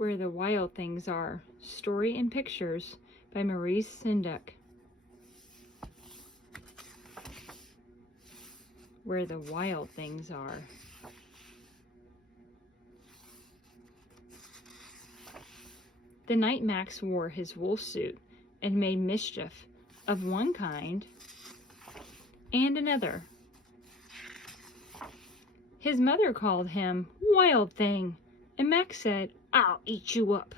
Where the Wild Things Are. Story and Pictures by Maurice Sendak. Where the Wild Things Are. The night Max wore his wool suit and made mischief of one kind and another. His mother called him Wild Thing, and Max said, "I'll eat you up."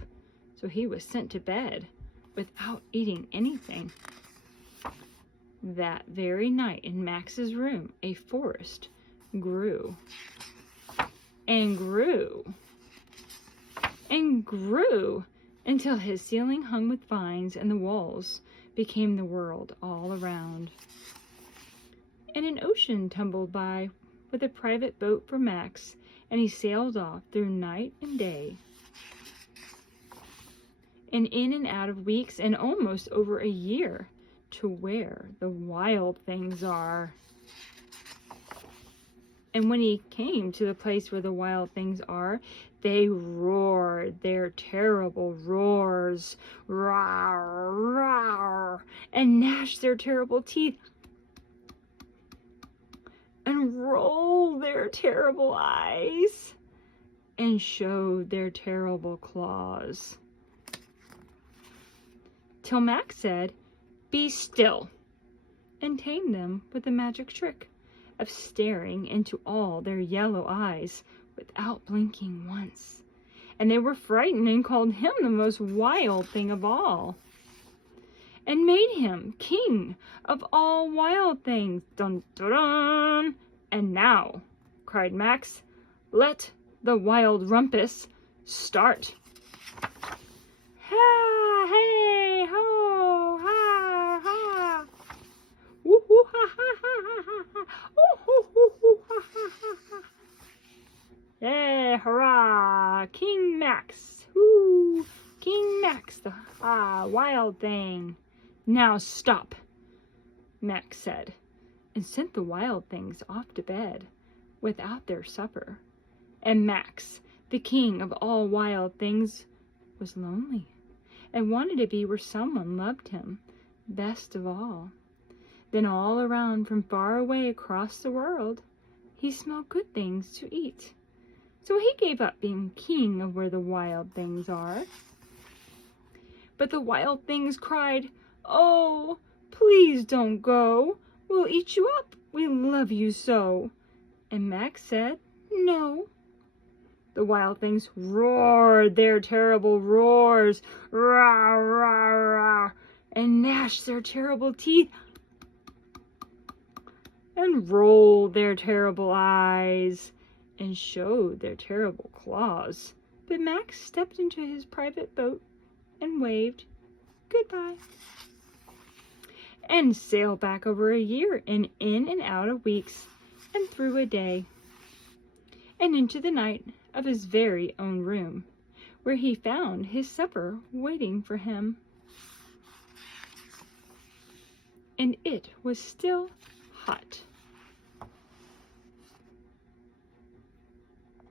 So he was sent to bed without eating anything. That very night in Max's room, a forest grew and grew and grew until his ceiling hung with vines and the walls became the world all around. And an ocean tumbled by with a private boat for Max, and he sailed off through night and day, and in and out of weeks and almost over a year, to where the wild things are. And when he came to the place where the wild things are, they roared their terrible roars, roar, roar, and gnashed their terrible teeth, and rolled their terrible eyes, and showed their terrible claws. Till Max said, "Be still," and tamed them with the magic trick of staring into all their yellow eyes without blinking once. And they were frightened and called him the most wild thing of all, and made him king of all wild things. Dun, dun, dun. "And now," cried Max, "let the wild rumpus start." Ha, hey, ho, ha, ha. Woo, hoo, ha, ha, ha, ha, ha. Ooh, hoo, hoo, hoo, ha, ha, ha, ha. Hey, hurrah, King Max. Woo, King Max, the wild thing. "Now stop," Max said, and sent the wild things off to bed without their supper. And Max, the king of all wild things, was lonely and wanted to be where someone loved him best of all. Then all around from far away across the world, he smelled good things to eat. So he gave up being king of where the wild things are. But the wild things cried, "Oh, please don't go. We'll eat you up. We love you so." And Max said, "No." The wild things roared their terrible roars, rah, rah, rah, and gnashed their terrible teeth, and rolled their terrible eyes, and showed their terrible claws. But Max stepped into his private boat and waved goodbye, and sailed back over a year, and in and out of weeks, and through a day, and into the night of his very own room, where he found his supper waiting for him. And it was still hot.